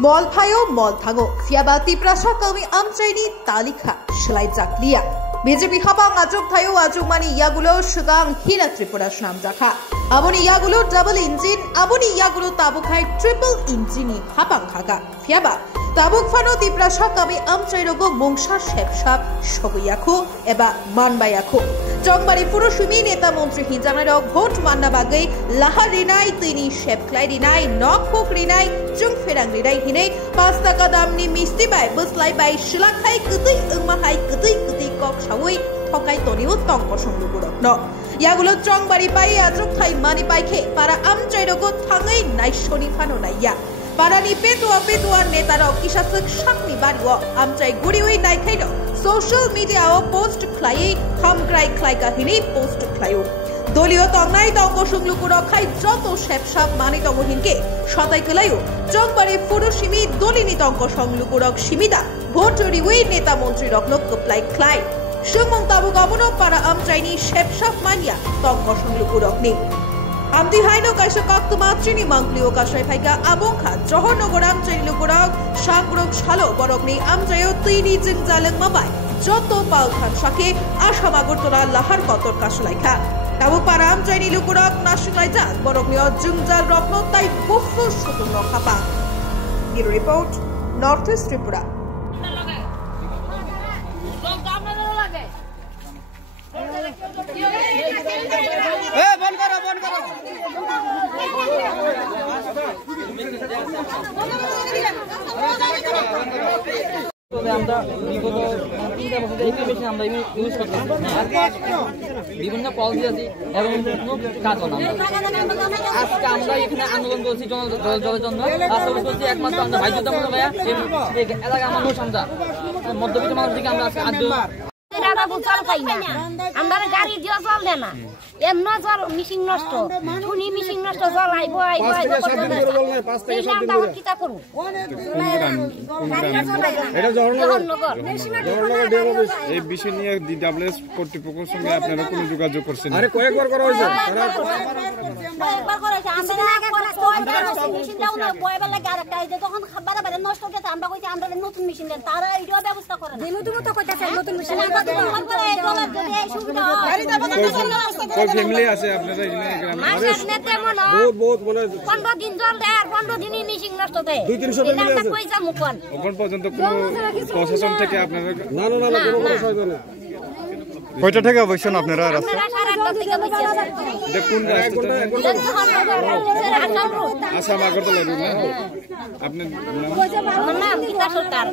मल फायो मल थाङो फियाबा तिप्रासा कमी आमचाइनि तालिका सेलाय जाकलिया বিজেপি হাবাং আজক থায়ো আজকমানি ইয়াগুলো সুগাং হিরা ত্রিপুরা নাম জাখা আবনি ইয়াগুলো ডাবল ইঞ্জিন আবনি ইয়াগুলো তাবুখাই ট্রিপল ইঞ্জিনি হাবাং খাগা ফিয়াবা তাবুক ফানো তিপ্রাসা কামি আমচাইরগো মংসা শেপসাপ সবইয়াখো এবা মানবায়াখো জংবারি পুরসুমি নেতা মন্ত্রী হিজানারক ভোট মান্না বাগৈ লাহা রিনাই তিনি শেপক্লাই Rinnai knock folk Rinnai Jung ফেরাং Rinnai হিনে 5 টাকা দামনি মিষ্টি বাই বসলাই বাই শিলাখাই কুতুই উংমাহাই কুতুই কুতুই কক সাউই ঠকাই তনিও তংক সংলুগুরক ন ইয়াগুলো জংবারি পাই আজক থাই মানি পাইখে পারা আমচাইরগো থাঙै নাইশনি ফানো নাইয়া পারানি পেতুয়া নেতারক কিসাসক সাকনি বাড়িও আমচাই গুড়িউই নাইখাইনো সোশ্যাল মিডিয়াও পোস্ট খ্লাই খামগ্রাই খ্লাইকা হিনি পোস্ট খ্লাইও দলীয় তংনাই তঙ্গ সংলুকুরক খাই যত শেপসাপ মানি তঙ্গহিনকে সতাই কলাইও জংবারি ফুরুসিমি দলিনি তঙ্গ সংলুকুরক সিমিদা ভোট রিউই নেতা মন্ত্রী রকলক কপ্লাই খ্লাই সুমং তাবু গমনো পারা আমচাইনি শেপসাপ মানিয়া তঙ্গ সংলুকুরক নি আমতি হাইনো কাইসা কাকতুমা চিনি মাংলিও কাশাই ফাইকা আবংখা জহরনগর আমচাইনি লুকুরক সাংগ্রক ছালো বরকনি আমচাইও তিনি জিংজালেং মাবাই যত পালখান সাকে আসাম আগরতলা লাহার কতর কাশলাইখা তাবু পারা আমচাইনি লুকুরক নাসুলাই যাক বরকনি জিংজাল রত্ন তাই বহু সুতুং রখাপা bureau report north east Tripura বিভিন্ন পলিসি আছে এবং কাজ আজকে আমরা এখানে আন্দোলন করছি জলের জন্য করছি একমাত্র আমরা বাধ্যতামূলক এলাকা মানুষ আমরা মধ্যবিত্ত মানুষ থেকে আমরা আজকে আমরা গাড়ি দিয়ে জল দেয় না এমন জল মিশিং নষ্ট শুনি মিশিং নষ্ট জল আইব কিতা করবো এই বিষয় নিয়ে ডিডব্লিউএস কর্তৃপক্ষের সঙ্গে আপনারা কোনো যোগাযোগ করছেন? কয়েকবার করা হয়েছে তখন খাবার নষ্ট হচ্ছে আমরা কইছি আমরা নতুন মেশিন দেন তারা এইটাও ব্যবস্থা করে নতুন মেশিন ফ্যামিলি আছে আপনারা এখানে বহুত মানে 15 দিন জল দেয় আর 15 দিনই মেশিন নষ্ট দেয় 200-300 ফ্যামিলি আছে কই যামু কোন এখন পর্যন্ত কোনো প্রশাসন থেকে আপনারা না কোনো প্রশাসন না কয়টা থেকে বসছেন আপনারা রাস্তা দেখুন আসাম আগরতলা রোড না আপনার নাম গীতা সরকার